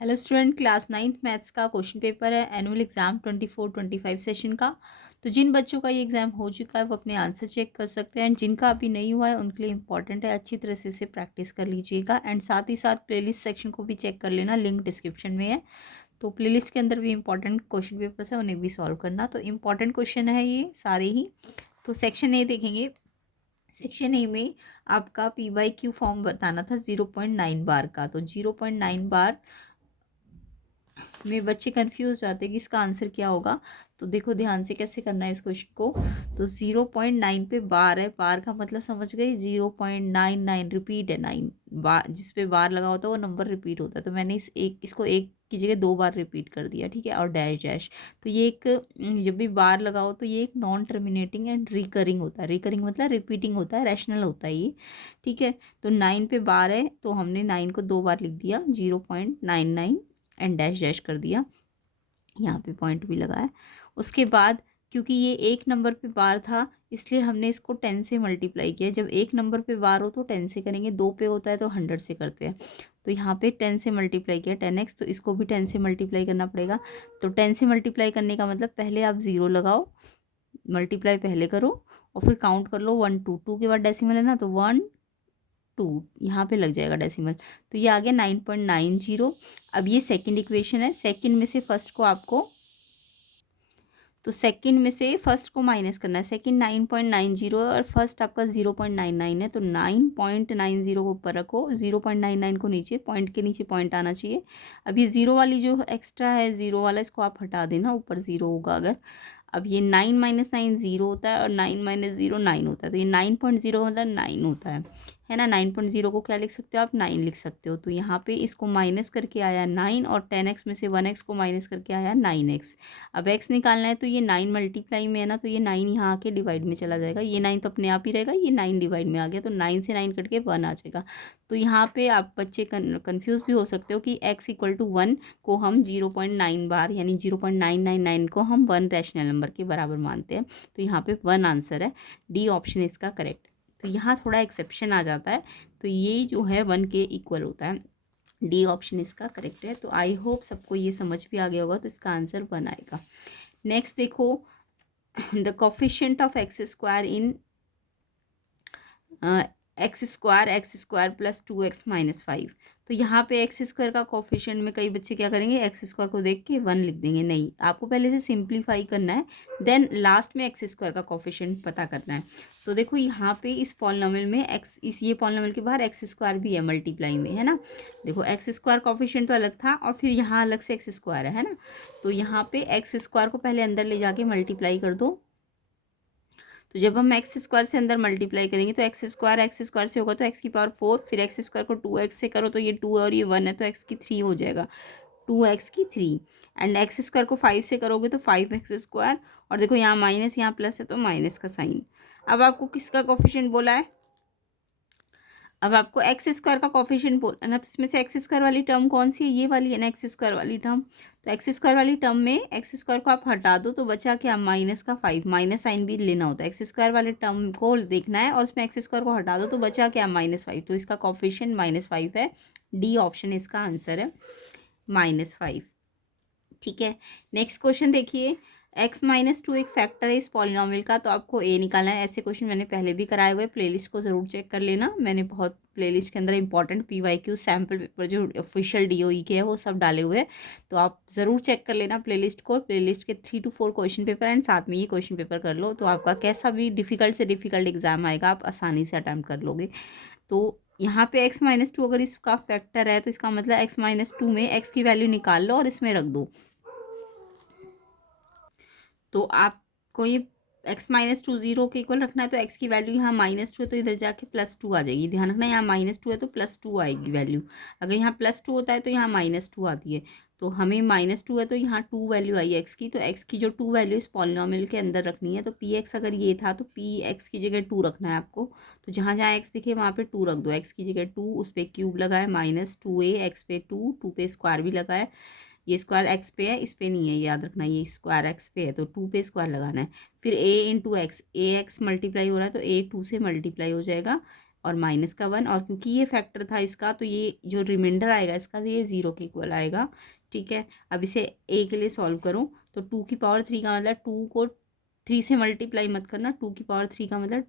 Hello student, class ninth maths का question paper है annual exam 24-25 session का। तो जिन बच्चों का ये एग्ज़ाम हो चुका है वो अपने आंसर चेक कर सकते हैं, एंड जिनका अभी नहीं हुआ है उनके लिए इंपॉर्टेंट है, अच्छी तरह से इसे प्रैक्टिस कर लीजिएगा। एंड साथ ही साथ प्लेलिस्ट सेक्शन को भी चेक कर लेना, लिंक डिस्क्रिप्शन में है। तो प्लेलिस्ट के अंदर भी इंपॉर्टेंट क्वेश्चन पेपर्स है, उन्हें भी सॉल्व करना। तो इंपॉर्टेंट क्वेश्चन है ये सारे ही। तो सेक्शन ए देखेंगे। सेक्शन ए में आपका PYQ फॉर्म बताना था 0.9 बार का। तो 0.9 बार में बच्चे कंफ्यूज जाते हैं कि इसका आंसर क्या होगा। तो देखो ध्यान से कैसे करना है इस क्वेश्चन को। तो 0.9 पे बार है, बार का मतलब समझ गए, 0.99 रिपीट है, 9 बार जिस पे बार लगा होता है वो नंबर रिपीट होता है। तो मैंने इसको एक की जगह 2 बार रिपीट कर दिया, ठीक है, और डैश डैश। तो ये एक जब भी बार लगाओ तो ये एक नॉन टर्मिनेटिंग एंड रिकरिंग होता है। रिकरिंग मतलब रिपीटिंग होता है, रैशनल होता है ये, ठीक है। तो 9 पे बार है तो हमने 9 को 2 बार लिख दिया, 0.99 एंड डैश डैश कर दिया, यहाँ पे पॉइंट भी लगा है। उसके बाद क्योंकि ये एक नंबर पे बार था इसलिए हमने इसको 10 से मल्टीप्लाई किया। जब एक नंबर पे बार हो तो 10 से करेंगे, 2 पे होता है तो 100 से करते हैं। तो यहाँ पे 10 से मल्टीप्लाई किया 10x, तो इसको भी 10 से मल्टीप्लाई करना पड़ेगा। तो 10 से मल्टीप्लाई करने का मतलब पहले आप 0 लगाओ, मल्टीप्लाई पहले करो और फिर काउंट कर लो 1 2, 2 के बाद डेसिमल है ना, तो 1 2 यहाँ पे लग जाएगा डेसिमल। तो ये आ गया 9.90। अब ये सेकंड इक्वेशन है, सेकंड में से फर्स्ट को आपको, तो सेकंड में से फर्स्ट को माइनस करना है। सेकंड 9.90 और फर्स्ट आपका 0.99 है, तो 9.90 को ऊपर रखो, 0.99 को नीचे, पॉइंट के नीचे पॉइंट आना चाहिए। अब ये जीरो वाली जो एक्स्ट्रा है, जीरो वाला, इसको आप हटा देना, ऊपर जीरो होगा अगर। अब ये 9 - 9 जीरो होता है और 9 - 0 9 होता है। तो ये 9.0 मतलब 9 होता है ना। 9.0 को क्या लिख सकते हो आप, 9 लिख सकते हो। तो यहाँ पे इसको माइनस करके आया 9 और 10x में से 1x को माइनस करके आया 9x। अब x निकालना है तो ये 9 मल्टीप्लाई में है ना, तो ये 9 यहाँ आके डिवाइड में चला जाएगा। ये 9 तो अपने आप ही रहेगा, ये 9 डिवाइड में आ गया, तो 9 से 9 कट के 1 आ जाएगा। तो यहाँ पे आप बच्चे कन्फ्यूज़ भी हो सकते हो कि x = 1 को हम 0.9 बार यानी 0.999 को हम 1 रैशनल नंबर के बराबर मानते हैं। तो यहाँ पे 1 आंसर है, डी ऑप्शन इसका करेक्ट। तो यहाँ थोड़ा एक्सेप्शन आ जाता है, तो ये जो है 1 के इक्वल होता है, डी ऑप्शन इसका करेक्ट है। तो आई होप सबको ये समझ भी आ गया होगा, तो इसका आंसर 1 आएगा। नेक्स्ट देखो, the coefficient of x² in x² plus 2x - 5। तो यहाँ पे x² का कोफिशिएंट में कई बच्चे क्या करेंगे, x² को देख के 1 लिख देंगे। नहीं, आपको पहले से सिंप्लीफाई करना है, देन लास्ट में x² का कोफिशिएंट पता करना है। तो देखो यहाँ पे इस पॉलिनोमियल में ये पॉलिनोमियल के बाहर x² भी है मल्टीप्लाई में, है ना। देखो x² कोफिशिएंट तो अलग था और फिर यहाँ अलग से x² है ना। तो यहाँ पे x² को पहले अंदर ले जाके मल्टीप्लाई कर दो। तो जब हम x² से अंदर मल्टीप्लाई करेंगे तो x² से होगा तो x⁴, फिर x² को 2x से करो तो ये 2 और ये 1 है तो x³ हो जाएगा, 2x³ एंड x² को 5 से करोगे तो 5x²। और देखो यहाँ माइनस यहाँ प्लस है तो माइनस का साइन। अब आपको किसका कोफिशिएंट बोला है, अब आपको x² का कोफिशिएंट बोला है ना, तो इसमें से x² वाली टर्म कौन सी है, ये वाली है ना x² वाली टर्म। तो x² वाली टर्म में x² को आप हटा दो तो बचा क्या, माइनस का 5, माइनस साइन भी लेना होता है। x² वाले टर्म को देखना है और उसमें x² को हटा दो तो बचा क्या, -5। तो इसका कोफिशिएंट -5 है, डी ऑप्शन इसका आंसर है, -5। ठीक है, नेक्स्ट क्वेश्चन देखिए, x - 2 एक फैक्टर है इस पॉलिनोमियल का, तो आपको ए निकालना है। ऐसे क्वेश्चन मैंने पहले भी कराए हुए, प्लेलिस्ट को ज़रूर चेक कर लेना। मैंने बहुत प्लेलिस्ट के अंदर इंपॉर्टेंट PYQ सैम्पल पेपर जो ऑफिशियल DOE के है वो सब डाले हुए हैं, तो आप ज़रूर चेक कर लेना प्लेलिस्ट को। प्लेलिस्ट के 3 to 4 क्वेश्चन पेपर एंड साथ में ये क्वेश्चन पेपर कर लो, तो आपका कैसा भी डिफ़िकल्ट से डिफ़िकल्ट एग्जाम आएगा आप आसानी से अटैम्प्ट कर लोगे। तो यहाँ पे x - 2 अगर इसका फैक्टर है तो इसका मतलब x - 2 में x की वैल्यू निकाल लो और इसमें रख दो। तो आपको ये x - 2 0 के इक्वल रखना है, तो x की वैल्यू यहाँ -2 है तो इधर जाके +2 आ जाएगी। ध्यान रखना, यहाँ -2 है तो +2 आएगी वैल्यू। अगर यहाँ +2 होता है तो यहाँ -2 आती है। तो हमें -2 है तो यहाँ 2 वैल्यू आई x की, तो x की जो 2 वैल्यू इस पॉलिनोमियल के अंदर रखनी है। तो px अगर ये था तो px की जगह 2 रखना है आपको। तो जहाँ जहाँ x दिखे वहाँ पे 2 रख दो, x की जगह 2, उस पर क्यूब लगा है -2a, x पे 2, 2 पे स्क्वायर भी लगा है। ये स्क्वायर एक्स पे है, इस पे नहीं है, याद रखना, ये स्क्वायर एक्स पे है तो 2 पे स्क्वायर लगाना है। फिर a × x, a x multiply हो रहा है तो a 2 से मल्टीप्लाई हो जाएगा और माइनस का 1, और क्योंकि ये फैक्टर था इसका तो ये जो रिमाइंडर आएगा इसका ये 0 के इक्वल आएगा। ठीक है, अब इसे ए के लिए सॉल्व करो तो 2 की पावर 3 का मतलब 2 को 3 से मल्टीप्लाई मत करना, 2 की पावर 3 का मतलब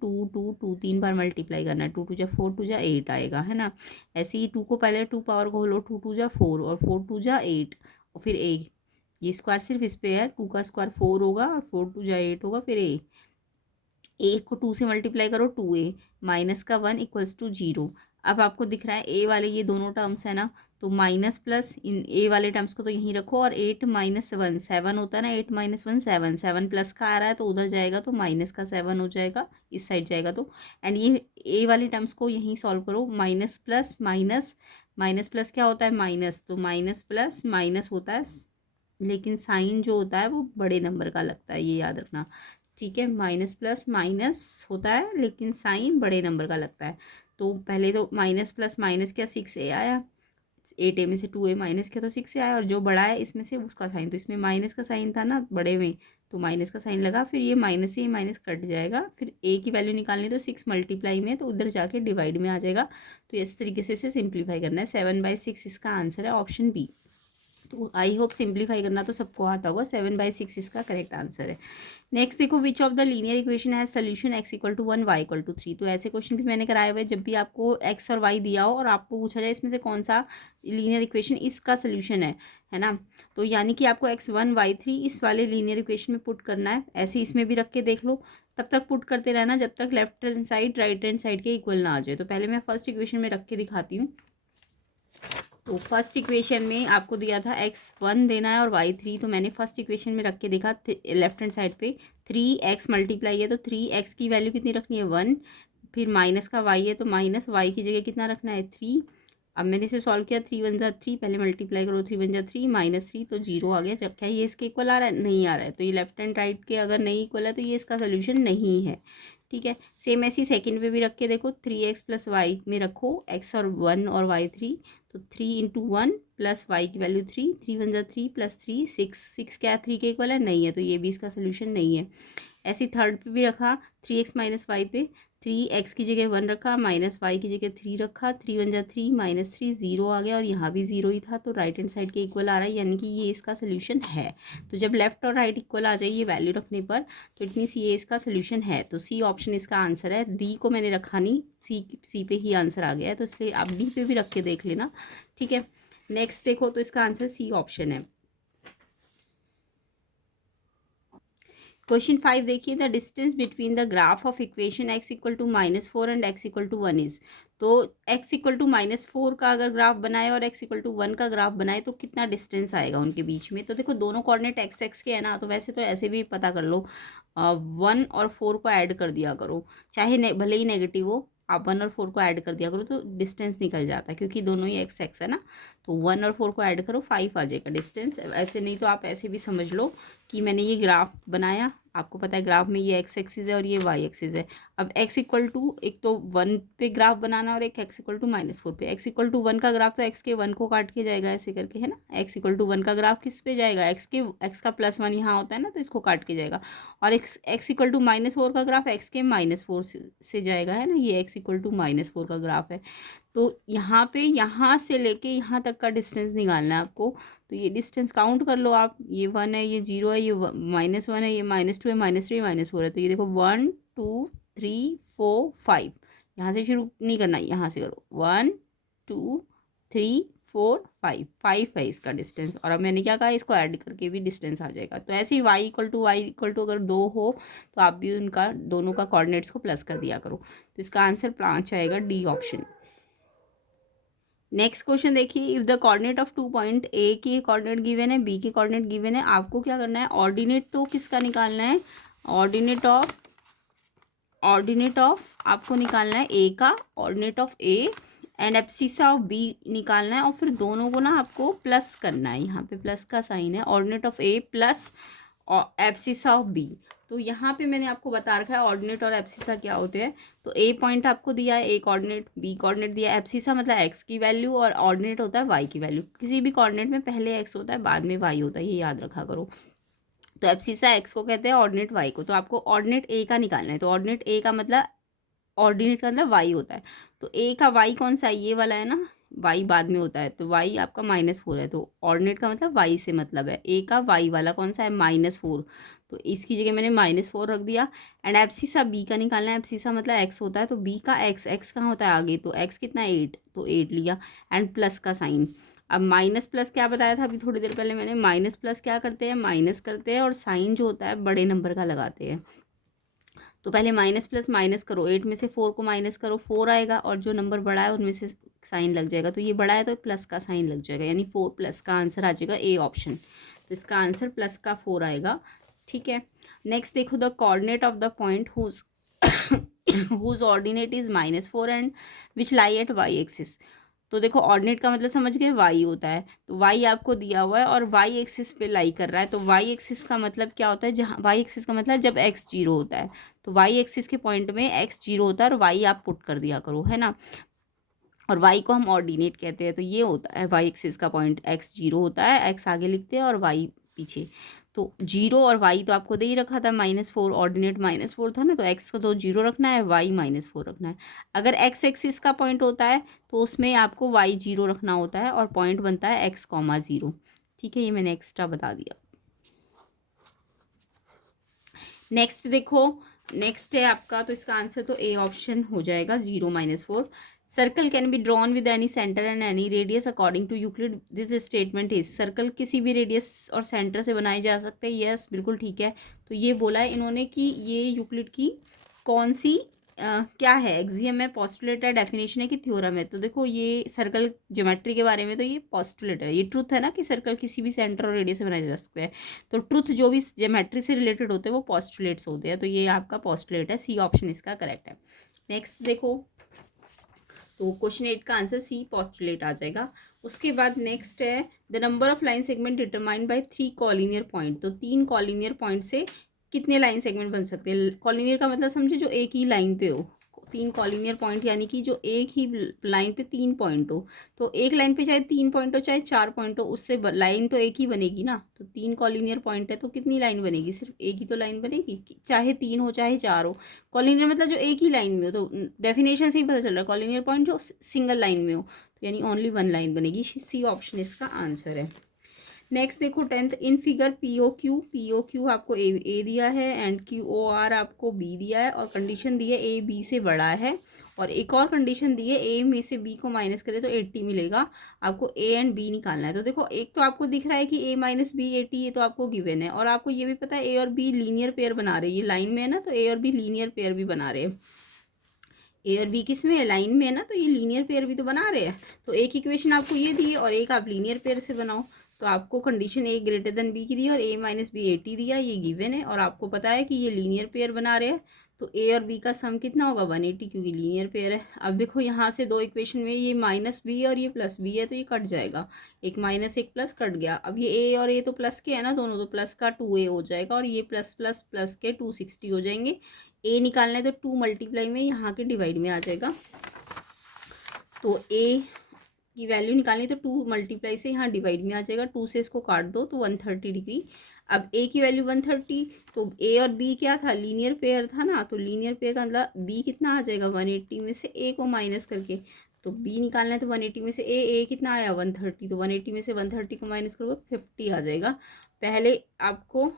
2 3 बार मल्टीप्लाई करना है, 2 2 जा 4 2 जा 8 आएगा, है ना। ऐसे ही 2 को पहले 2 पावर को लो, 2 2 जा 4 और 4 2 जा 8 और फिर ए, ये स्क्वायर सिर्फ इस पे है, 2 का स्क्वायर 4 होगा और 4 2 जा 8 होगा, फिर ए को 2 से मल्टीप्लाई करो 2a माइनस का 1 इक्वल्स टू 0। अब आपको दिख रहा है ए वाले ये दोनों टर्म्स है ना, तो माइनस प्लस इन ए वाले टर्म्स को तो यहीं रखो, और 8 माइनस 1 7 होता है ना, 8 माइनस 1 7, 7 प्लस का आ रहा है तो उधर जाएगा तो माइनस का 7 हो जाएगा, इस साइड जाएगा तो। एंड ये ए वाले टर्म्स को यहीं सॉल्व करो, minus plus minus, minus plus क्या होता है माइनस, तो माइनस प्लस माइनस होता है, लेकिन साइन जो होता है वो बड़े नंबर का लगता है, ये याद रखना। ठीक है, माइनस प्लस माइनस होता है लेकिन साइन बड़े नंबर का लगता है। तो पहले तो माइनस प्लस माइनस क्या 6a आया, 8a में से 2a माइनस किया तो 6a आया, और जो बड़ा है इसमें से उसका साइन, तो इसमें माइनस का साइन था ना बड़े में, तो माइनस का साइन लगा, फिर ये माइनस से माइनस कट जाएगा, फिर a की वैल्यू निकालनी तो 6 मल्टीप्लाई में तो उधर जाके डिवाइड में आ जाएगा। तो इस तरीके से इसे सिंप्लीफाई करना है, 7/6 इसका आंसर है, ऑप्शन बी। तो आई होप सिंप्लीफाई करना तो सबको आता होगा, 7/6 इसका करेक्ट आंसर है। नेक्स्ट देखो, which of the linear equation है solution x equal to 1 y equal to 3। तो ऐसे क्वेश्चन भी मैंने कराए हुए, जब भी आपको x और y दिया हो और आपको पूछा जाए इसमें से कौन सा लीनियर इक्वेशन इसका सोल्यूशन है ना, तो यानी कि आपको x1 y3 इस वाले लीनियर इक्वेशन में पुट करना है। ऐसे इसमें भी रख के देख लो, तब तक पुट करते रहना जब तक left hand side right hand side के इक्वल ना आ जाए। तो पहले मैं फर्स्ट इक्वेशन में रख के दिखाती हूँ। तो फर्स्ट इक्वेशन में आपको दिया था x1 देना है और y3, तो मैंने फर्स्ट इक्वेशन में रख के देखा, लेफ्ट हैंड साइड पे 3x मल्टीप्लाई है तो 3x की वैल्यू कितनी रखनी है 1, फिर माइनस का y है तो माइनस y की जगह कितना रखना है 3। अब मैंने इसे सॉल्व किया, 3 1 जा 3, पहले मल्टीप्लाई करो, 3 1 जा 3 माइनस 3 तो 0 आ गया। जब क्या ये इसके इक्वल आ रहा है, नहीं आ रहा है, तो ये लेफ्ट हैंड राइट के अगर नहीं इक्वल है तो ये इसका सोल्यूशन नहीं है। ठीक है, सेम ऐसी सेकंड पे भी रख के देखो, 3x प्लस वाई में रखो x और 1 और y3, तो 3 इंटू 1 प्लस वाई की वैल्यू 3, 3 1 जा 3 प्लस 3 6, 6 क्या 3 के इक्वल है, नहीं है, तो ये भी इसका सोल्यूशन नहीं है। ऐसे थर्ड पे भी रखा, 3x माइनस वाई पे 3x की जगह 1 रखा, माइनस वाई की जगह 3 रखा, 3 1 जा 3 माइनस 3 0 आ गया, और यहाँ भी 0 ही था, तो राइट हैंड साइड के इक्वल आ रहा है, यानी कि ये इसका सोल्यूशन है। तो जब लेफ्ट और राइट इक्वल आ जाए ये वैल्यू रखने पर, तो इट मीन्स ये इसका सोल्यूशन है। तो सी ऑप्शन इसका आंसर है, डी को मैंने रखा नहीं, सी पे ही आंसर आ गया है, तो इसलिए आप डी पे भी रख के देख लेना। ठीक है, नेक्स्ट देखो, तो इसका आंसर सी ऑप्शन है। क्वेश्चन 5 देखिए, the distance between the graph of equation x equal to -4 and x equal to 1 is. तो x इक्वल टू -4 का अगर ग्राफ बनाए और x इक्वल टू 1 का ग्राफ बनाए तो कितना डिस्टेंस आएगा उनके बीच में। तो देखो दोनों कोऑर्डिनेट x x के है ना, तो वैसे तो ऐसे भी पता कर लो, 1 और 4 को ऐड कर दिया करो, चाहे भले ही नेगेटिव हो, आप 1 और 4 को ऐड कर दिया करो तो डिस्टेंस निकल जाता है, क्योंकि दोनों ही x x है ना, तो 1 और 4 को ऐड करो 5 आ जाएगा डिस्टेंस। ऐसे नहीं तो आप ऐसे भी समझ लो कि मैंने ये ग्राफ बनाया, आपको पता है ग्राफ में ये एक्स एक्सिस है और ये वाई एक्सिस है। अब x इक्वल टू, एक तो 1 पे ग्राफ बनाना और एक x इक्वल टू -4 पे। x इक्वल टू 1 का ग्राफ तो x के 1 को काट के जाएगा ऐसे करके, है ना। x इक्वल टू 1 का ग्राफ किस पे जाएगा, x का +1 यहाँ होता है ना, तो इसको काट के जाएगा। और x इक्वल टू -4 का ग्राफ x के -4 से जाएगा, है ना, ये x इक्वल टू -4 का ग्राफ है। तो यहाँ पे यहाँ से लेके यहाँ तक का डिस्टेंस निकालना है आपको। तो ये डिस्टेंस काउंट कर लो आप, ये 1 है, ये 0 है, ये -1 है, ये -2 है, -3 -4 है, तो ये देखो 1 2 3 4 5, यहाँ से शुरू नहीं करना, यहाँ से करो 1 2 3 4 5, 5 है इसका डिस्टेंस। और अब मैंने क्या कहा, इसको ऐड करके भी डिस्टेंस आ जाएगा। तो ऐसे ही y इक्वल टू अगर 2 हो तो आप भी उनका दोनों का कोऑर्डिनेट्स को प्लस कर दिया करो। तो इसका आंसर 5 आएगा, डी ऑप्शन। नेक्स्ट क्वेश्चन देखिए, if the coordinate of 2 point A की कोऑर्डिनेट गिवन है, बी की कोऑर्डिनेट गिवन है, आपको क्या करना है, ऑर्डिनेट तो किसका निकालना है, ऑर्डिनेट ऑफ आपको निकालना है ए का, ordinate of A and abscissa of B निकालना है, और फिर दोनों को ना आपको प्लस करना है, यहाँ पे प्लस का साइन है, ordinate of A plus abscissa of B. तो यहाँ पे मैंने आपको बता रखा है ऑर्डिनेट और एब्सिसा क्या होते हैं। तो ए पॉइंट आपको दिया है, ए कोऑर्डिनेट, बी कोऑर्डिनेट दिया है, एब्सिसा मतलब एक्स की वैल्यू, और ऑर्डिनेट होता है वाई की वैल्यू। किसी भी कोऑर्डिनेट में पहले एक्स होता है बाद में वाई होता है, ये याद रखा करो। तो एब्सिसा एक्स को कहते हैं, ऑर्डिनेट वाई को। तो आपको ऑर्डिनेट ए का निकालना है, तो ऑर्डिनेट ए का मतलब ऑर्डिनेट का मतलब वाई होता है। तो ए का वाई कौन सा है, ये वाला है ना, वाई बाद में होता है, तो वाई आपका -4 है। तो ऑर्डिनेट का मतलब वाई से मतलब है। ए का वाई वाला कौन सा है, -4, तो इसकी जगह मैंने -4 रख दिया। एंड एब्सिसा बी का निकालना है, एब्सिसा मतलब एक्स होता है, तो बी का एक्स, एक्स कहाँ होता है आगे, तो एक्स कितना 8, तो 8 लिया। एंड प्लस का साइन, अब माइनस प्लस क्या बताया था अभी थोड़ी देर पहले मैंने, माइनस प्लस क्या करते हैं, माइनस करते हैं और साइन जो होता है बड़े नंबर का लगाते हैं। तो पहले माइनस प्लस माइनस करो, 8 में से 4 को माइनस करो, 4 आएगा, और जो नंबर बड़ा है उनमें से साइन लग जाएगा, तो ये बड़ा है तो प्लस का साइन लग जाएगा, यानी 4 प्लस का आंसर आ जाएगा ए ऑप्शन। तो इसका आंसर प्लस का 4 आएगा। ठीक है, नेक्स्ट देखो, the coordinate of the point whose whose ordinate is -4 and which lie at Y axis. तो देखो ऑर्डिनेट का मतलब समझ गए, वाई होता है, तो वाई आपको दिया हुआ है और वाई एक्सिस पे लाई कर रहा है। तो वाई एक्सिस का मतलब क्या होता है, जहाँ वाई एक्सिस का मतलब जब एक्स 0 होता है, तो वाई एक्सिस के पॉइंट में एक्स 0 होता है और वाई आप पुट कर दिया करो, है ना। और वाई को हम ऑर्डिनेट कहते हैं, तो ये होता है वाई एक्सिस का पॉइंट, एक्स 0 होता है, एक्स आगे लिखते हैं और वाई पीछे। तो 0 और वाई तो आपको दे ही रखा था, -4 ऑर्डिनेट -4 था ना, तो एक्स को तो 0 रखना है, वाई -4 रखना है। अगर एक्स एक्सिस का पॉइंट होता है तो उसमें आपको वाई 0 रखना होता है और पॉइंट बनता है एक्स, 0। ठीक है, ये मैंने एक्स्ट्रा बता दिया। नेक्स्ट देखो, नेक्स्ट है आपका, तो इसका आंसर तो ए ऑप्शन हो जाएगा, 0 -4। Circle can be drawn with any centre and any radius according to Euclid, this statement is, circle किसी भी रेडियस और सेंटर से बनाए जा सकते हैं, यस बिल्कुल ठीक है। तो ये बोला है इन्होंने कि ये यूक्लिड की कौन सी क्या है, एक्सियम है, पोस्टुलेट है, डेफिनेशन है कि थ्योरम है। तो देखो ये सर्कल ज्योमेट्री के बारे में तो ये पोस्टुलेट है, ये ट्रुथ है ना कि सर्कल किसी भी सेंटर और रेडियस से बनाया जा सकता है। तो ट्रुथ जो भी ज्योमेट्री से रिलेटेड होते हैं वो पोस्टुलेट्स होते हैं, तो ये आपका पोस्टुलेट है, सी ऑप्शन इसका करेक्ट है। नेक्स्ट देखो, तो क्वेश्चन 8 का आंसर सी पोस्टुलेट आ जाएगा। उसके बाद नेक्स्ट है, the number of line segment determined by 3 collinear point. तो 3 कॉलिनियर पॉइंट से कितने लाइन सेगमेंट बन सकते हैं। कॉलिनियर का मतलब समझे जो एक ही लाइन पे हो, 3 कॉलिनियर पॉइंट यानी कि जो एक ही लाइन पे 3 पॉइंट हो। तो एक लाइन पे चाहे 3 पॉइंट हो चाहे 4 पॉइंट हो, उससे लाइन तो एक ही बनेगी ना। तो 3 कॉलिनियर पॉइंट है तो कितनी लाइन बनेगी, सिर्फ एक ही तो लाइन बनेगी, चाहे 3 हो चाहे 4 हो। कॉलिनियर मतलब जो एक ही लाइन में हो, तो डेफिनेशन से ही पता चल रहा है कॉलिनियर पॉइंट जो सिंगल लाइन में हो, तो यानी ओनली 1 लाइन बनेगी, सी ऑप्शन इसका आंसर है। नेक्स्ट देखो 10th, in figure P O Q आपको ए दिया है एंड क्यू ओ आर आपको बी दिया है, और कंडीशन दी है ए बी से बड़ा है, और एक और कंडीशन दी है ए में से बी को माइनस करे तो 80 मिलेगा। आपको ए एंड बी निकालना है। तो देखो एक तो आपको दिख रहा है कि ए माइनस बी 80, ये तो आपको गिवन है, और आपको ये भी पता है ए और बी लीनियर पेयर बना रहे हैं, ये लाइन में है ना, तो ए और बी लीनियर पेयर भी बना रहे हैं। ए और बी किस में है, लाइन में है ना, तो ये लीनियर पेयर भी तो बना रहे हैं। तो एक इक्वेशन आपको ये दी है और एक आप लीनियर पेयर से बनाओ। तो आपको कंडीशन ए ग्रेटर देन बी की दी है और ए माइनस बी 80 दिया, ये गिवन है, और आपको पता है कि ये लीनियर पेयर बना रहे हैं। तो ए और बी का सम कितना होगा, 180, क्योंकि लीनियर पेयर है। अब देखो यहाँ से दो इक्वेशन में ये माइनस बी है और ये प्लस बी है, तो ये कट जाएगा, एक माइनस एक प्लस कट गया। अब ये ए और ए तो प्लस के है ना दोनों, तो प्लस का 2a हो जाएगा, और ये प्लस प्लस प्लस के 260 हो जाएंगे। ए निकालना है तो 2 मल्टीप्लाई में यहाँ के डिवाइड में आ जाएगा। तो ए की वैल्यू निकालनी है तो 2 मल्टीप्लाई से यहाँ डिवाइड में आ जाएगा, 2 से इसको काट दो तो 130 डिग्री। अब ए की वैल्यू 130, तो ए और बी क्या था, लीनियर पेयर था ना, तो लीनियर पेयर का मतलब बी कितना आ जाएगा, 180 में से ए को माइनस करके। तो बी निकालना है तो 180 में से ए कितना आया 130, तो 180 में से 130 को माइनस करोगे 50 आ जाएगा। पहले आपको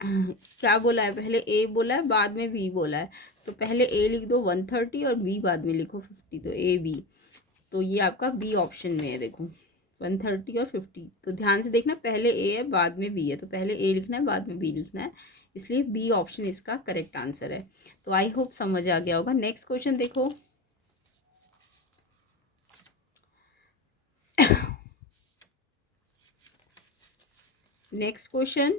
क्या बोला है, पहले ए बोला है बाद में बी बोला है, तो पहले ए लिख दो 130 और बी बाद में लिखो 50, तो ए बी। तो ये आपका बी ऑप्शन में है, देखो 130 और 50। तो ध्यान से देखना, पहले ए है बाद में बी है, तो पहले ए लिखना है बाद में बी लिखना है, इसलिए बी ऑप्शन इसका करेक्ट आंसर है। तो आई होप समझ आ गया होगा। नेक्स्ट क्वेश्चन देखो, नेक्स्ट क्वेश्चन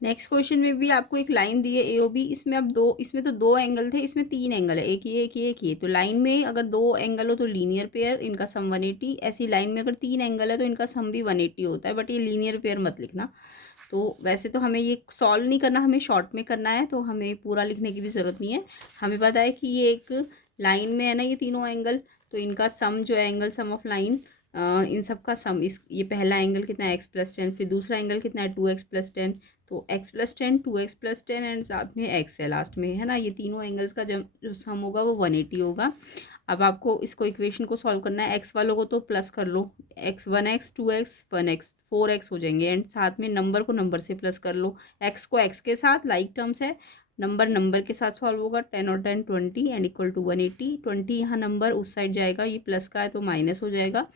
नेक्स्ट क्वेश्चन में भी आपको एक लाइन दी है ए ओ बी, इसमें अब दो, इसमें तो 2 एंगल थे, इसमें 3 एंगल है, एक ये एक ये एक ये। तो लाइन में अगर 2 एंगल हो तो लीनियर पेयर, इनका सम 180। ऐसी लाइन में अगर 3 एंगल है तो इनका सम भी 180 होता है, बट ये लीनियर पेयर मत लिखना। तो वैसे तो हमें ये सॉल्व नहीं करना, हमें शॉर्ट में करना है, तो हमें पूरा लिखने की भी ज़रूरत नहीं है। हमें पता है कि ये एक लाइन में है ना ये तीनों एंगल, तो इनका सम जो है एंगल सम ऑफ लाइन, इन सब का सम, इस ये पहला एंगल कितना है x+10, फिर दूसरा एंगल कितना है 2x+10, तो x+10 2x+10 एंड साथ में x है लास्ट में, है ना। ये तीनों एंगल्स का जब जो सम होगा वो 180 होगा। अब आपको इसको इक्वेशन को सॉल्व करना है। x वालों को तो प्लस कर लो, x 1x 2x 1x 4x हो जाएंगे, एंड साथ में नंबर को नंबर से प्लस कर लो। x को x के साथ लाइक टर्म्स है, नंबर नंबर के साथ सॉल्व होगा। 10 और 10 20 एंड इक्वल टू 180। 20 यहाँ नंबर उस साइड जाएगा, ये प्लस का है तो माइनस हो जाएगा,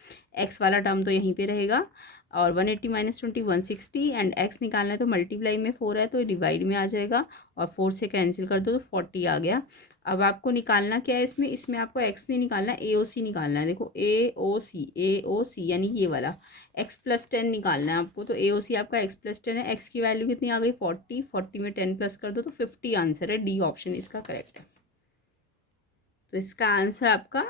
x वाला टर्म तो यहीं पे रहेगा। और 180 माइनस 20 160, एंड x निकालना है तो मल्टीप्लाई में 4 है तो डिवाइड में आ जाएगा, और 4 से कैंसिल कर दो तो 40 आ गया। अब आपको निकालना क्या है इसमें, इसमें आपको x नहीं निकालना है, AOC निकालना है। देखो AOC यानी ये वाला x+10 निकालना है आपको, तो AOC आपका x+10 है। x की वैल्यू कितनी आ गई 40, 40 में 10 प्लस कर दो तो 50 आंसर है। डी ऑप्शन इसका करेक्ट है। तो इसका आंसर आपका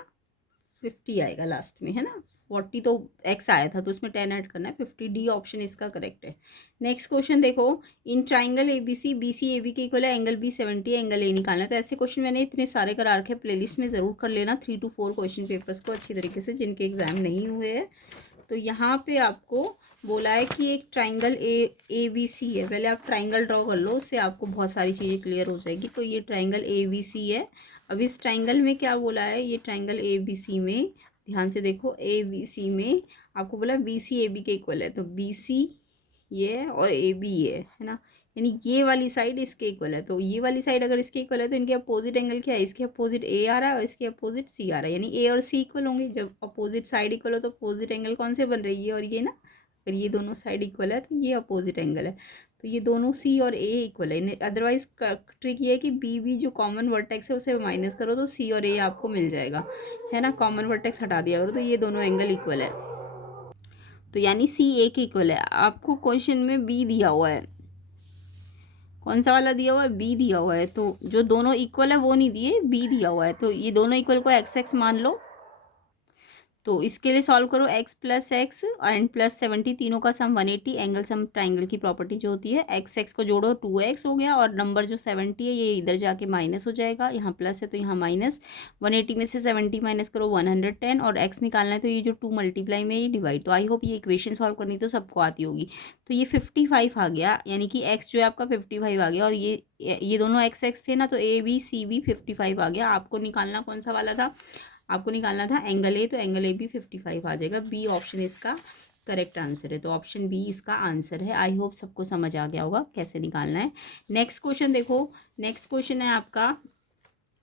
50 आएगा लास्ट में, है ना। 40 तो x आया था तो उसमें 10 ऐड करना है, 50। डी ऑप्शन इसका करेक्ट है। नेक्स्ट क्वेश्चन देखो, in triangle ABC BC AB के इक्वल है, एंगल B 70 है, एंगल A निकालना है। तो ऐसे क्वेश्चन मैंने इतने सारे करा रखे, प्लेलिस्ट में ज़रूर कर लेना 3 to 4 क्वेश्चन पेपर्स को अच्छी तरीके से, जिनके एग्जाम नहीं हुए हैं। तो यहाँ पे आपको बोला है कि एक ट्राइंगल ABC है, पहले आप ट्राइंगल ड्रॉ कर लो, उससे आपको बहुत सारी चीज़ें क्लियर हो जाएगी। तो ये ट्राइंगल ABC है। अब इस ट्राइंगल में क्या बोला है, ये ट्राइंगल ABC में ध्यान से देखो, ABC में आपको बोला BC AB के इक्वल है, तो BC ये है और AB ये है ना, यानी ये वाली साइड इसके इक्वल है। तो ये वाली साइड अगर इसके इक्वल है तो इनके अपोजिट एंगल क्या है, इसके अपोजिट A आ रहा है और इसके अपोजिट C आ रहा है, यानी A और C इक्वल होंगे। जब अपोजिट साइड इक्वल हो तो अपोजिट एंगल कौन से बन रही है, और ये ना, अगर ये दोनों साइड इक्वल है तो ये अपोजिट एंगल है। तो ये दोनों C और A इक्वल है। अदरवाइज ट्रिक ये है कि B जो कॉमन वर्टेक्स है उसे माइनस करो तो C और A आपको मिल जाएगा, है ना। कॉमन वर्टेक्स हटा दिया करो तो ये दोनों एंगल इक्वल है, तो यानी C A के इक्वल है। आपको क्वेश्चन में B दिया हुआ है, कौन सा वाला दिया हुआ है, B दिया हुआ है। तो जो दोनों इक्वल है वो नहीं दिए, B दिया हुआ है। तो ये दोनों इक्वल को x मान लो। तो इसके लिए सॉल्व करो, x+x एंड +70 तीनों का सम 180, एंगल सम ट्राइंगल की प्रॉपर्टी जो होती है। x को जोड़ो 2x हो गया, और नंबर जो 70 है ये इधर जाके माइनस हो जाएगा, यहाँ प्लस है तो यहाँ माइनस। 180 में से 70 माइनस करो 110, और x निकालना है तो ये जो 2 मल्टीप्लाई में ये डिवाइड। तो आई होप ये इक्वेशन सॉल्व करनी तो सबको आती होगी। तो ये 55 आ गया, यानी कि x जो है आपका 55 आ गया, और ये दोनों x थे ना, तो ABCB 55 आ गया। आपको निकालना कौन सा वाला था, आपको निकालना था एंगल A, तो एंगल A भी 55 आ जाएगा। बी ऑप्शन इसका करेक्ट आंसर है, तो ऑप्शन बी इसका आंसर है। आई होप सबको समझ आ गया होगा कैसे निकालना है। नेक्स्ट क्वेश्चन देखो, नेक्स्ट क्वेश्चन है आपका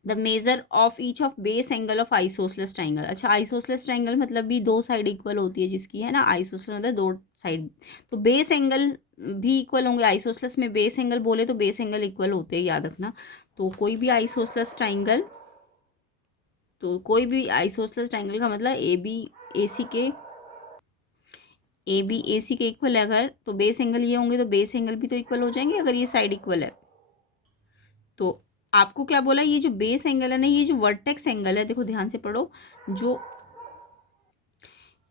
the measure of each of base angle of isosceles triangle. अच्छा, आइसोसलेस ट्राइंगल मतलब भी दो साइड इक्वल होती है जिसकी, है ना। आइसोसलेस मतलब दो साइड, तो बेस एंगल भी इक्वल होंगे। आइसोसलेस में बेस एंगल बोले तो बेस एंगल इक्वल होते हैं, याद रखना। तो कोई भी आइसोसलेस ट्राइंगल, तो कोई भी आइसोसलेस ट्राइंगल का मतलब ए बी ए सी के इक्वल है अगर, तो बेस एंगल ये होंगे तो बेस एंगल भी तो इक्वल हो जाएंगे अगर ये साइड इक्वल है। तो आपको क्या बोला, ये जो बेस एंगल है ना, ये जो वर्टेक्स एंगल है, देखो ध्यान से पढ़ो, जो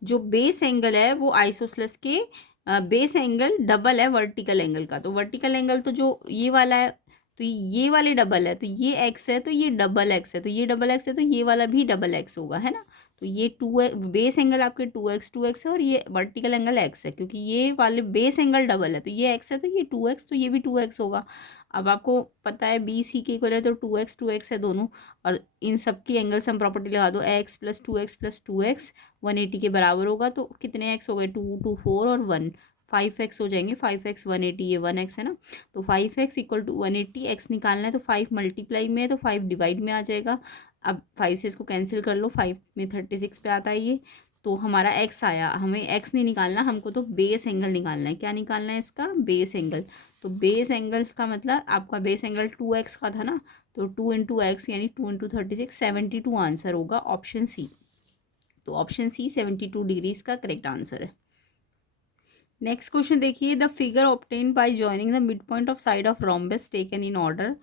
जो बेस एंगल है वो आइसोसलेस के बेस एंगल डबल है वर्टिकल एंगल का। तो वर्टिकल एंगल तो जो ये वाला है, तो ये वाले डबल है, तो ये एक्स है तो ये डबल एक्स है, तो ये डबल एक्स है तो ये वाला भी डबल एक्स होगा, है ना। तो ये बेस एंगल आपके 2x है, और ये वर्टिकल एंगल एक्स है, क्योंकि ये वाले बेस एंगल डबल है, तो ये एक्स है तो ये 2x, तो ये भी 2x होगा। अब आपको पता है बी सी के इक्वल है तो 2x है दोनों, और इन सब की एंगल सम प्रॉपर्टी लगा दो, x+2x 180 के बराबर होगा। तो कितने एक्स हो गए, 2 4 और 1, 5x हो जाएंगे। 5x 180, ये 1x है ना, तो 5x इक्वल टू 180। x निकालना है तो 5 मल्टीप्लाई में है तो 5 डिवाइड में आ जाएगा। अब 5 से इसको कैंसिल कर लो, 5 में 36 पे आता है ये, तो हमारा x आया। हमें x नहीं निकालना, हमको तो बेस एंगल निकालना है। क्या निकालना है इसका, बेस एंगल। तो बेस एंगल का मतलब आपका बेस एंगल 2x का था ना, तो 2 इंटू एक्स यानी 2 इंटू 36, 72 आंसर होगा ऑप्शन सी। तो ऑप्शन सी 72 डिग्री इसका करेक्ट आंसर है। नेक्स्ट क्वेश्चन देखिए, the figure obtain bye joining the mid point of side of rhombus taken in order.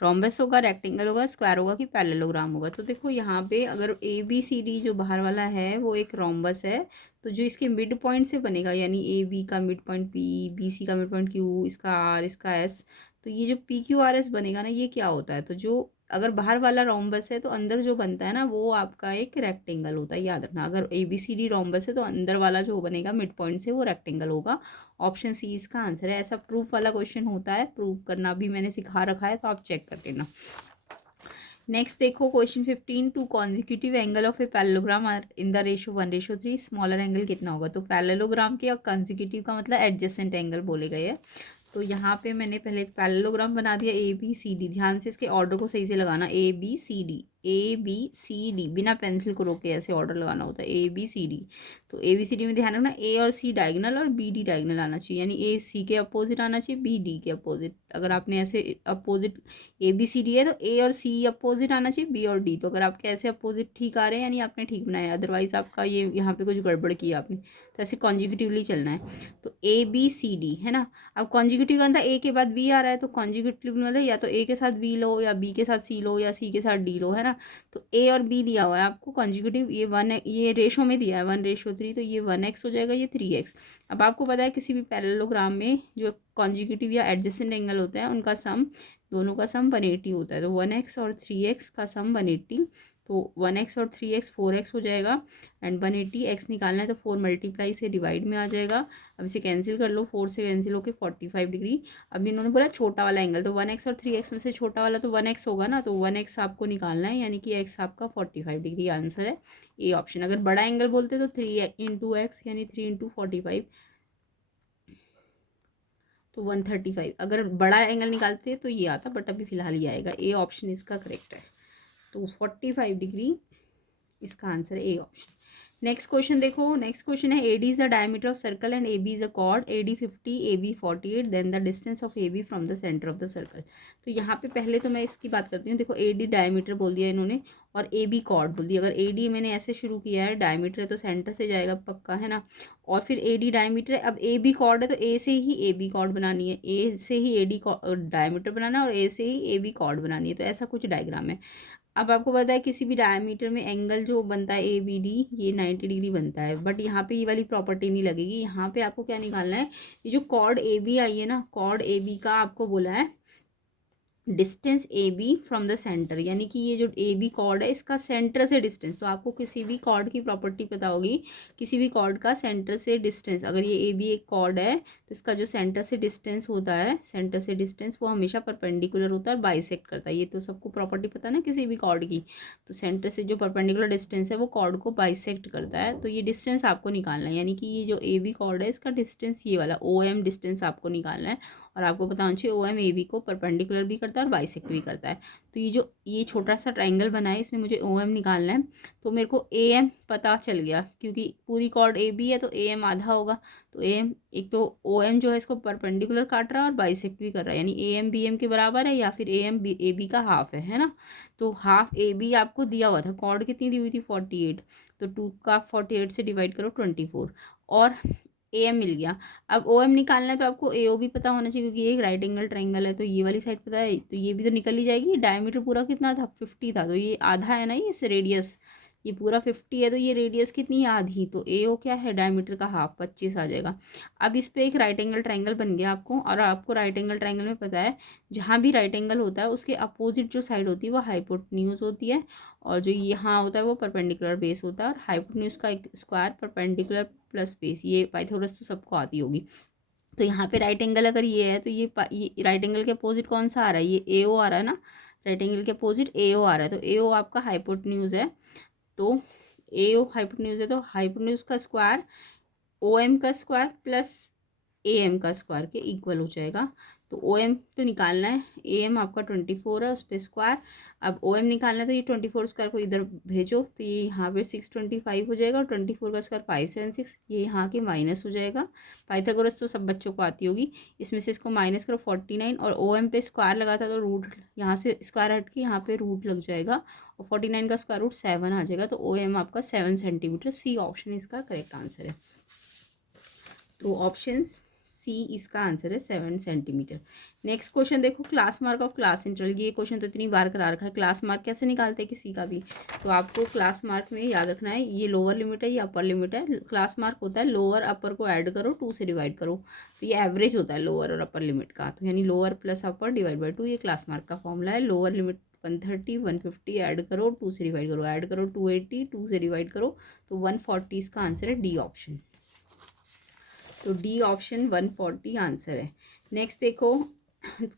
Rhombus होगा, रेक्टेंगल होगा, स्क्वायर होगा कि पैरेललोग्राम होगा। तो देखो यहाँ पे अगर ABCD जो बाहर वाला है वो एक रोम्बस है, तो जो इसके मिड पॉइंट से बनेगा, यानी AB का मिड पॉइंट P, BC का मिड पॉइंट Q, इसका R, इसका S, तो ये जो PQRS बनेगा ना, ये क्या होता है, तो जो अगर बाहर वाला रोम्बस है तो अंदर जो बनता है ना वो आपका एक रेक्टेंगल होता है, याद रखना। अगर ABCD रोम्बस है तो अंदर वाला जो बनेगा मिड पॉइंट से वो रेक्टेंगल होगा। ऑप्शन सी इसका आंसर है। ऐसा प्रूफ वाला क्वेश्चन होता है, प्रूफ करना भी मैंने सिखा रखा है, तो आप चेक कर लेना। नेक्स्ट देखो question 15, two consecutive angle of a parallelogram are in the ratio 1:3, smaller angle कितना होगा। तो पैरेललोग्राम के और कॉन्जिक्यूटिव का मतलब एडजेसेंट एंगल बोले गए हैं। तो यहाँ पे मैंने पहले एक पैरेललोग्राम बना दिया ABCD, ध्यान से इसके ऑर्डर को सही से लगाना, ABCD बिना पेंसिल को रोके ऐसे ऑर्डर लगाना होता है ABCD। तो ABCD में ध्यान रखना A और C डायगोनल और BD डायगोनल आना चाहिए, यानी A C के अपोजिट आना चाहिए, B D के अपोजिट। अगर आपने ऐसे अपोजिट ABCD है तो A और C अपोजिट आना चाहिए, B और D। तो अगर आपके ऐसे अपोजिट ठीक आ रहे हैं यानी आपने ठीक बनाया, अदरवाइज आपका ये यहाँ पे कुछ गड़बड़ किया आपने। तो ऐसे कॉन्जिक्यूटिवली चलना है। तो ABCD है ना। अब कॉन्जिक्यूटिव का अंदर A के बाद B आ रहा है, तो कॉन्जिक्यूटिव मतलब या तो A के साथ B लो, या B के साथ C लो, या C के साथ D लो, है ना। तो A और B दिया हुआ है आपको कॉन्जिक्यूटिव, ये रेशो में दिया है 1:3, तो ये 1x हो जाएगा, ये 3x। अब आपको पता है किसी भी पैरेललोग्राम में जो कॉन्जिक्यूटिव या एडजेसेंट एंगल होते हैं उनका सम, दोनों का सम 180 होता है। तो 1x और 3x का सम 180, तो 1x और 3x 4x हो जाएगा, एंड 180 x निकालना है तो 4 मल्टीप्लाई से डिवाइड में आ जाएगा। अब इसे कैंसिल कर लो, 4 से कैंसिल होकर 45 डिग्री। अब इन्होंने बोला छोटा वाला एंगल, तो 1x और 3x में से छोटा वाला तो 1x होगा ना, तो 1x आपको निकालना है, यानी कि x आपका 45 डिग्री आंसर है, ए ऑप्शन। अगर बड़ा एंगल बोलते तो 3 इंटू एक्स यानी 3 इंटू 45, तो 135। अगर बड़ा एंगल निकालते तो ये आता, बट अभी फिलहाल ये आएगा, ए ऑप्शन इसका करेक्ट है। तो 45 डिग्री इसका आंसर है, ए ऑप्शन। नेक्स्ट क्वेश्चन देखो, नेक्स्ट क्वेश्चन है AD is the diameter of circle and AB is a chord, AD 50 AB 48, then the distance of AB from the centre of the circle. तो यहाँ पे पहले तो मैं इसकी बात करती हूँ। देखो AD डायमीटर बोल दिया इन्होंने और AB कॉर्ड बोल दिया। अगर AD मैंने ऐसे शुरू किया है, डायमीटर है तो सेंटर से जाएगा पक्का, है ना। और फिर AD डायमीटर है, अब AB कॉर्ड है तो A से ही AB कॉर्ड बनानी है, A से ही AD डायमीटर बनाना है और A से ही AB कॉर्ड बनानी है। तो ऐसा कुछ डायग्राम है। अब आपको पता है किसी भी डायमीटर में एंगल जो बनता है ABD, ये 90 डिग्री बनता है, बट यहाँ पे ये वाली प्रॉपर्टी नहीं लगेगी। यहाँ पे आपको क्या निकालना है, ये जो कॉर्ड AB आई है ना, कॉर्ड AB का आपको बोला है distance AB from the centre, यानी कि ये जो AB कॉर्ड है इसका सेंटर से डिस्टेंस। तो आपको किसी भी कॉर्ड की प्रॉपर्टी पता होगी, किसी भी कॉर्ड का सेंटर से डिस्टेंस, अगर ये AB एक कॉर्ड है तो इसका जो सेंटर से डिस्टेंस होता है, सेंटर से डिस्टेंस वो हमेशा परपेंडिकुलर होता है और बाइसेक्ट करता है। ये तो सबको प्रॉपर्टी पता है ना किसी भी कॉर्ड की। तो सेंटर से जो परपेंडिकुलर डिस्टेंस है वो कॉर्ड को बाइसेक्ट करता है। तो ये डिस्टेंस आपको निकालना है, यानी कि ये जो AB कॉर्ड है इसका डिस्टेंस ये वाला OM डिस्टेंस आपको निकालना है। और आपको पता होना चाहिए OM AB को परपेंडिकुलर भी करता है और बाइसेक्ट भी करता है। तो ये छोटा सा ट्राइंगल बना है, इसमें मुझे OM निकालना है। तो मेरे को AM पता चल गया, क्योंकि पूरी कॉर्ड AB है तो AM आधा होगा। तो AM एक तो OM जो है इसको परपेंडिकुलर काट रहा है और बाइसेक्ट भी कर रहा है, यानी AM BM के बराबर है, या फिर AM AB का हाफ है ना। तो हाफ AB आपको दिया हुआ था, कॉर्ड कितनी दी हुई थी 48, तो 2 का 48 से डिवाइड करो 24, और AM मिल गया। अब OM निकालना है तो आपको AO भी पता होना चाहिए, क्योंकि ये एक राइट एंगल ट्राइंगल है। तो ये वाली साइड पता है, तो ये भी तो निकल ही जाएगी। डायमीटर पूरा कितना था 50 था, तो ये आधा है ना, ये रेडियस, ये पूरा 50 है तो ये रेडियस कितनी है, आधी। तो AO क्या है, डायमीटर का हाफ 25 आ जाएगा। अब इस पे एक राइट एंगल ट्राइंगल बन गया आपको, और आपको राइट एंगल ट्राइंगल में पता है जहाँ भी राइट एंगल होता है उसके अपोजिट जो साइड होती है वो हाइपोटेन्यूज होती है, और जो यहाँ होता है वो परपेंडिकुलर बेस होता है। और हाइपोटेन्यूज का एक स्क्वायर परपेंडिकुलर प्लस बेस, ये पाइथागोरस तो सबको आती होगी। तो यहाँ पे राइट एंगल अगर ये है तो ये राइट एंगल के अपोजिट कौन सा आ रहा है, ये AO आ रहा है ना। राइट एंगल के अपोजिट AO आ रहा है, तो AO आपका हाइपोटेन्यूज है। तो AO हाइपोटेन्यूज है तो हाइपोटेन्यूज का स्क्वायर OM का स्क्वायर प्लस AM का स्क्वायर के इक्वल हो जाएगा। तो OM तो निकालना है, AM आपका 24 है, उस पर स्क्वायर। अब OM निकालना है तो ये 24 स्क्वायर को इधर भेजो, तो ये यहाँ पे 625 हो जाएगा, और 24 का स्क्वायर 576, ये यहाँ के माइनस हो जाएगा। पाइथागोरस तो सब बच्चों को आती होगी। इसमें से इसको माइनस करो 49, और OM पे स्क्वायर लगा था तो रूट, यहाँ से स्क्वायर हट के यहाँ पे रूट लग जाएगा, और 49 का स्क्वायर रूट 7 आ जाएगा। तो OM आपका 7 सेंटीमीटर, सी ऑप्शन इसका करेक्ट आंसर है। तो ऑप्शन सी इसका आंसर है 7 सेंटीमीटर। नेक्स्ट क्वेश्चन देखो, class mark of class interval. ये क्वेश्चन तो इतनी बार करा रखा है, क्लास मार्क कैसे निकालते हैं किसी का भी। तो आपको क्लास मार्क में याद रखना है, ये लोअर लिमिट है, ये अपर लिमिट है। क्लास मार्क होता है लोअर अपर को ऐड करो, 2 से डिवाइड करो, तो ये एवरेज होता है लोअर और अपर लिमिट का। तो यानी lower plus upper divide by 2, ये क्लास मार्क का फॉर्मूला है। लोअर लिमिट 130, 150 ऐड करो, 2 से डिवाइड करो, ऐड करो 280, 2 से डिवाइड करो तो 140 इसका आंसर है, डी ऑप्शन। तो डी ऑप्शन 140 आंसर है। नेक्स्ट देखो,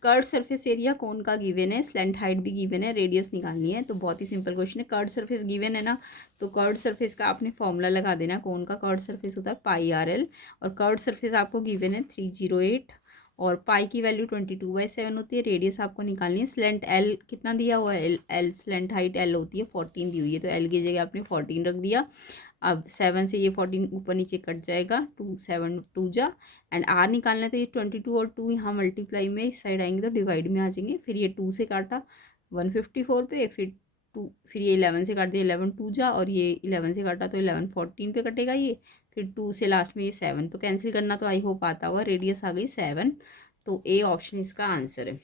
कर्ड सरफेस एरिया कौन का गिवन है, स्लेंट हाइट भी गिवन है, रेडियस निकालनी है। तो बहुत ही सिंपल क्वेश्चन है, कर्ड सरफेस गिवन है ना, तो कर्ड सरफेस का आपने फॉर्मूला लगा देना, कौन का कर्ड सरफेस होता है, पाई आर एल। और कर्ड सरफेस आपको गिवन है 308 और पाई की वैल्यू 22/7 होती है। रेडियस आपको निकालनी है। स्लेंट एल कितना दिया हुआ है, एल स्लेंट हाइट एल होती है 14 दी हुई है, तो एल की जगह आपने 14 रख दिया। अब 7 से ये 14 ऊपर नीचे कट जाएगा, 2 7 2 जा, एंड आर निकालना है तो ये 22 और 2 यहाँ मल्टीप्लाई में इस साइड आएंगे तो डिवाइड में आ जाएंगे। फिर ये 2 से काटा 154 पे, फिर ये 11 से काट दिया, 11 2 जा, और ये 11 से काटा तो 11 14 पे कटेगा ये। फिर 2 से लास्ट में ये 7, तो कैंसिल करना तो आई होप आता हुआ, रेडियस आ गई 7, तो ए ऑप्शन इसका आंसर है।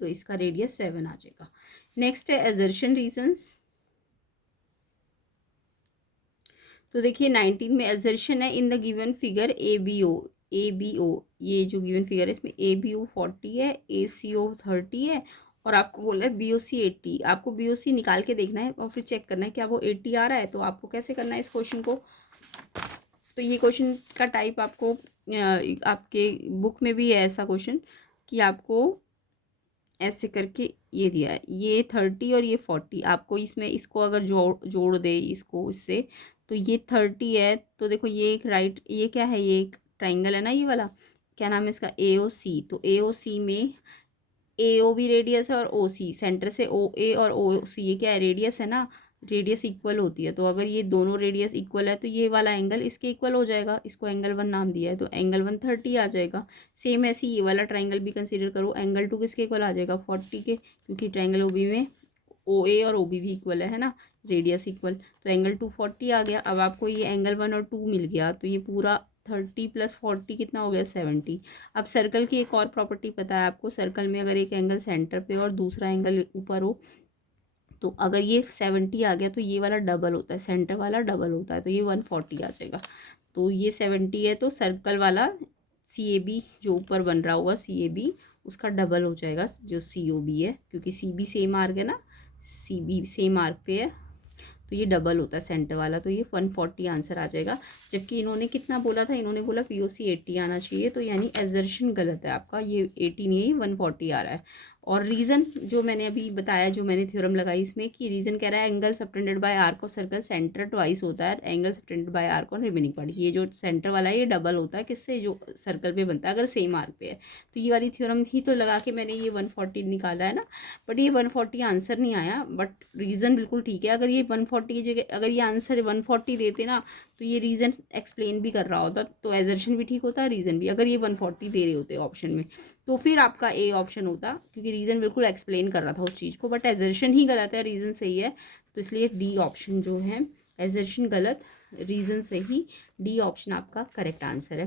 तो इसका रेडियस 7 आ जाएगा। नेक्स्ट है एजर्शन रीजंस। तो देखिए 19 में एजर्शन है, in the given figure A B O, ये जो गिवन फिगर है इसमें ए बी ओ 40 है, ए सी ओ 30 है, और आपको बोला है बी ओ सी 80। आपको बी ओ सी निकाल के देखना है और फिर चेक करना है क्या वो 80 आ रहा है। तो आपको कैसे करना है इस क्वेश्चन को, तो ये क्वेश्चन का टाइप आपको आपके बुक में भी है ऐसा क्वेश्चन कि आपको ऐसे करके ये दिया है, ये 30 और ये 40, आपको इसमें इसको अगर जोड़ दे इसको इससे, तो ये 30 है। तो देखो ये एक राइट, ये क्या है, ये एक ट्राइंगल है ना, ये वाला क्या नाम है इसका, ए ओ सी। तो ए ओ सी में ए ओ भी रेडियस है और ओ सी, सेंटर से ओ ए और ओ सी ये क्या है, रेडियस है ना, रेडियस इक्वल होती है। तो अगर ये दोनों रेडियस इक्वल है तो ये वाला एंगल इसके इक्वल हो जाएगा, इसको एंगल 1 नाम दिया है तो एंगल 130 आ जाएगा। सेम ऐसे ये वाला ट्राइंगल भी कंसीडर करो, एंगल 2 किसके इक्वल आ जाएगा, 40 के, क्योंकि ट्राइंगल ओ बी में ओ ए और ओ बी भी इक्वल है ना, रेडियस इक्वल, तो एंगल 240 आ गया। अब आपको ये एंगल 1 और 2 मिल गया, तो ये पूरा 30 + 40 कितना हो गया, 70। अब सर्कल की एक और प्रॉपर्टी पता है आपको, सर्कल में अगर एक एंगल सेंटर पे और दूसरा एंगल ऊपर हो, तो अगर ये 70 आ गया तो ये वाला डबल होता है, सेंटर वाला डबल होता है, तो ये 140 आ जाएगा। तो ये 70 है तो सर्कल वाला सी ए बी जो ऊपर बन रहा होगा सी ए बी, उसका डबल हो जाएगा जो सी ओ बी है, क्योंकि सी बी सेम आर्क है ना, सी बी सेम आर्क पे है, तो ये डबल होता है सेंटर वाला, तो ये 140 आंसर आ जाएगा। जबकि इन्होंने कितना बोला था, इन्होंने बोला पी ओ सी 80 आना चाहिए, तो यानी एजर्शन गलत है आपका, ये 80 नहीं है, 140 आ रहा है। और रीज़न जो मैंने अभी बताया, जो मैंने थ्योरम लगाई इसमें, कि रीज़न कह रहा है angle subtended bye arc of circle centre twice होता है angle subtended bye arc on remaining part. ये जो सेंटर वाला है ये डबल होता है किससे, जो सर्कल पे बनता है अगर सेम आर्क पे है। तो ये वाली थ्योरम ही तो लगा के मैंने ये 140 निकाला है ना, बट ये 140 आंसर नहीं आया, बट रीज़न बिल्कुल ठीक है। अगर ये 140 की जगह अगर ये आंसर 140 देते ना, तो ये रीज़न एक्सप्लेन भी कर रहा होता, तो एजर्शन भी ठीक होता है, रीज़न भी। अगर ये 140 दे रहे होते ऑप्शन में तो फिर आपका ए ऑप्शन होता, क्योंकि रीज़न बिल्कुल एक्सप्लेन कर रहा था उस चीज़ को, बट एजर्शन ही गलत है, रीज़न सही है। तो इसलिए डी ऑप्शन जो है, एजर्शन गलत, रीज़न सही, डी ऑप्शन आपका करेक्ट आंसर है।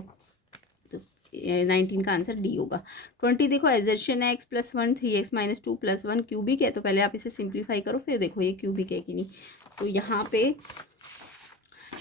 तो 19 का आंसर डी होगा। 20 देखो, एजर्शन है x + 1 3x - 2 + 1 क्यूबिक है, तो पहले आप इसे सिंप्लीफाई करो फिर देखो ये क्यूबिक है कि नहीं। तो यहाँ पे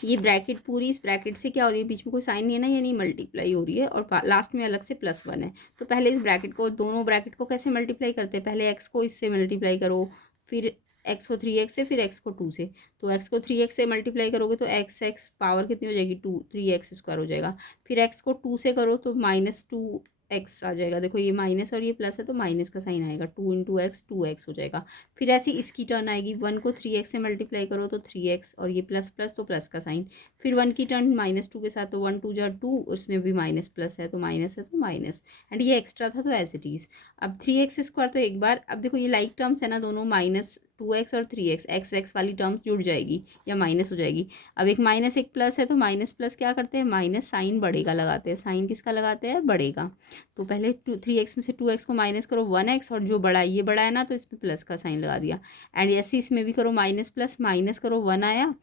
ये ब्रैकेट पूरी, इस ब्रैकेट से क्या हो रही है, बीच में कोई साइन नहीं है ना, यानी मल्टीप्लाई हो रही है, और लास्ट में अलग से +1 है। तो पहले इस ब्रैकेट को, दोनों ब्रैकेट को कैसे मल्टीप्लाई करते हैं, पहले x को इससे मल्टीप्लाई करो, फिर x को 3x से, फिर x को 2 से। तो x को 3x से मल्टीप्लाई करोगे तो x पावर कितनी हो जाएगी, 2, 3x² हो जाएगा। फिर x को 2 से करो तो -2x आ जाएगा। देखो ये माइनस और ये प्लस है तो माइनस का साइन आएगा, 2 × x 2x हो जाएगा। फिर ऐसी इसकी टर्न आएगी, 1 को 3x से मल्टीप्लाई करो तो 3x, और ये प्लस प्लस तो प्लस का साइन। फिर 1 की टर्न -2 के साथ, तो 1 2 जा 2, उसमें भी माइनस प्लस है तो माइनस है तो माइनस, एंड ये एक्स्ट्रा था तो एज इट इज़। अब 3x² तो एक बार, अब देखो ये लाइक टर्म्स है ना दोनों, -2x और 3x, x वाली टर्म्स जुड़ जाएगी या माइनस हो जाएगी। अब एक माइनस एक प्लस है तो माइनस प्लस क्या करते हैं, माइनस साइन बड़े का लगाते हैं, साइन किसका लगाते हैं, बड़े का। तो पहले 3x में से 2x को माइनस करो 1x, और जो बड़ा है ये बड़ा है ना तो इस पर प्लस का साइन लगा दिया। एंड ऐसे इसमें भी करो माइनस प्लस, माइनस करो 1 आया,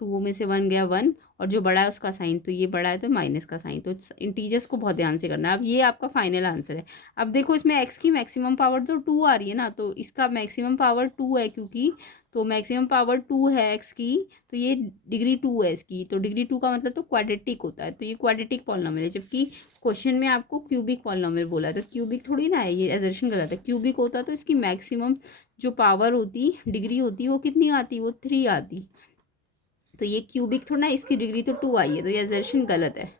2 में से 1 गया 1, और जो बड़ा है उसका साइन, तो ये बड़ा है तो माइनस का साइन। तो इंटीजर्स को बहुत ध्यान से करना है। अब ये आपका फाइनल आंसर है। अब देखो इसमें x की मैक्सिमम पावर तो 2 आ रही है ना, तो इसका मैक्सिमम पावर 2 है क्योंकि, तो मैक्सिमम पावर 2 है एक्स की, तो ये डिग्री 2 है इसकी, तो डिग्री 2 का मतलब तो क्वाड्रेटिक होता है, तो ये क्वाड्रेटिक पॉलिनॉमियल है, जबकि क्वेश्चन में आपको क्यूबिक पॉलिनॉमियल बोला है, तो क्यूबिक थोड़ी ना है, ये एजर्शन गलत है। क्यूबिक होता तो इसकी मैक्सिमम जो पावर होती, डिग्री होती, वो कितनी आती, वो 3 आती। तो ये क्यूबिक थोड़ा ना, इसकी डिग्री तो 2 आई है, तो ये एजर्शन गलत है।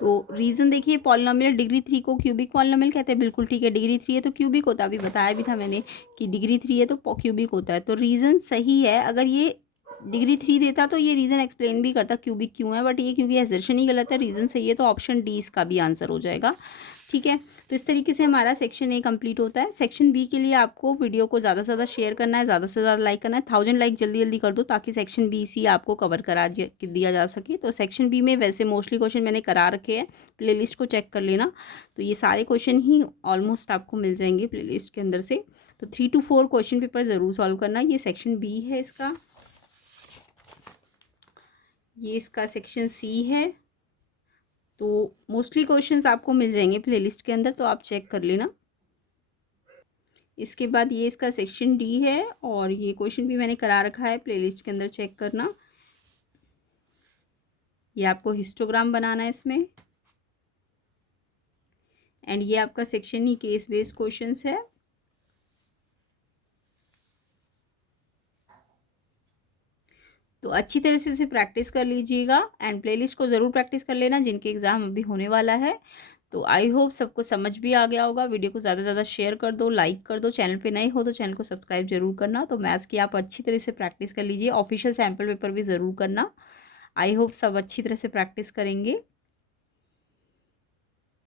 तो रीज़न देखिए, पॉलिनॉमियल डिग्री 3 को क्यूबिक पॉलिनॉमियल कहते हैं, बिल्कुल ठीक है, डिग्री 3 है तो क्यूबिक होता है, अभी बताया भी था मैंने कि डिग्री 3 है तो क्यूबिक होता है, तो रीज़न सही है। अगर ये डिग्री 3 देता तो ये रीज़न एक्सप्लेन भी करता क्यूबिक क्यों है, बट ये क्योंकि एजर्शन ही गलत है, रीज़न सही है, तो ऑप्शन डी इसका भी आंसर हो जाएगा। ठीक है, तो इस तरीके से हमारा सेक्शन ए कंप्लीट होता है। सेक्शन बी के लिए आपको वीडियो को ज़्यादा से ज़्यादा शेयर करना है, ज़्यादा से ज़्यादा लाइक करना है, 1000 लाइक जल्दी जल्दी कर दो ताकि सेक्शन बी सी आपको कवर करा दिया जा सके। तो सेक्शन बी में वैसे मोस्टली क्वेश्चन मैंने करा रखे हैं, प्लेलिस्ट को चेक कर लेना, तो ये सारे क्वेश्चन ही ऑलमोस्ट आपको मिल जाएंगे प्लेलिस्ट के अंदर से। तो 3 to 4 क्वेश्चन पेपर ज़रूर सॉल्व करना। ये सेक्शन बी है इसका, ये इसका सेक्शन सी है। तो मोस्टली क्वेश्चंस आपको मिल जाएंगे प्लेलिस्ट के अंदर, तो आप चेक कर लेना। इसके बाद ये इसका सेक्शन डी है, और ये क्वेश्चन भी मैंने करा रखा है, प्लेलिस्ट के अंदर चेक करना। ये आपको हिस्टोग्राम बनाना है इसमें, एंड ये आपका सेक्शन ही केस बेस्ड क्वेश्चंस है। तो अच्छी तरह से इसे प्रैक्टिस कर लीजिएगा, एंड प्लेलिस्ट को ज़रूर प्रैक्टिस कर लेना जिनके एग्ज़ाम अभी होने वाला है। तो आई होप सबको समझ भी आ गया होगा। वीडियो को ज़्यादा से ज़्यादा शेयर कर दो, लाइक कर दो, चैनल पे नए हो तो चैनल को सब्सक्राइब जरूर करना। तो मैथ्स की आप अच्छी तरह से प्रैक्टिस कर लीजिए, ऑफिशियल सैम्पल पेपर भी ज़रूर करना। आई होप सब अच्छी तरह से प्रैक्टिस करेंगे।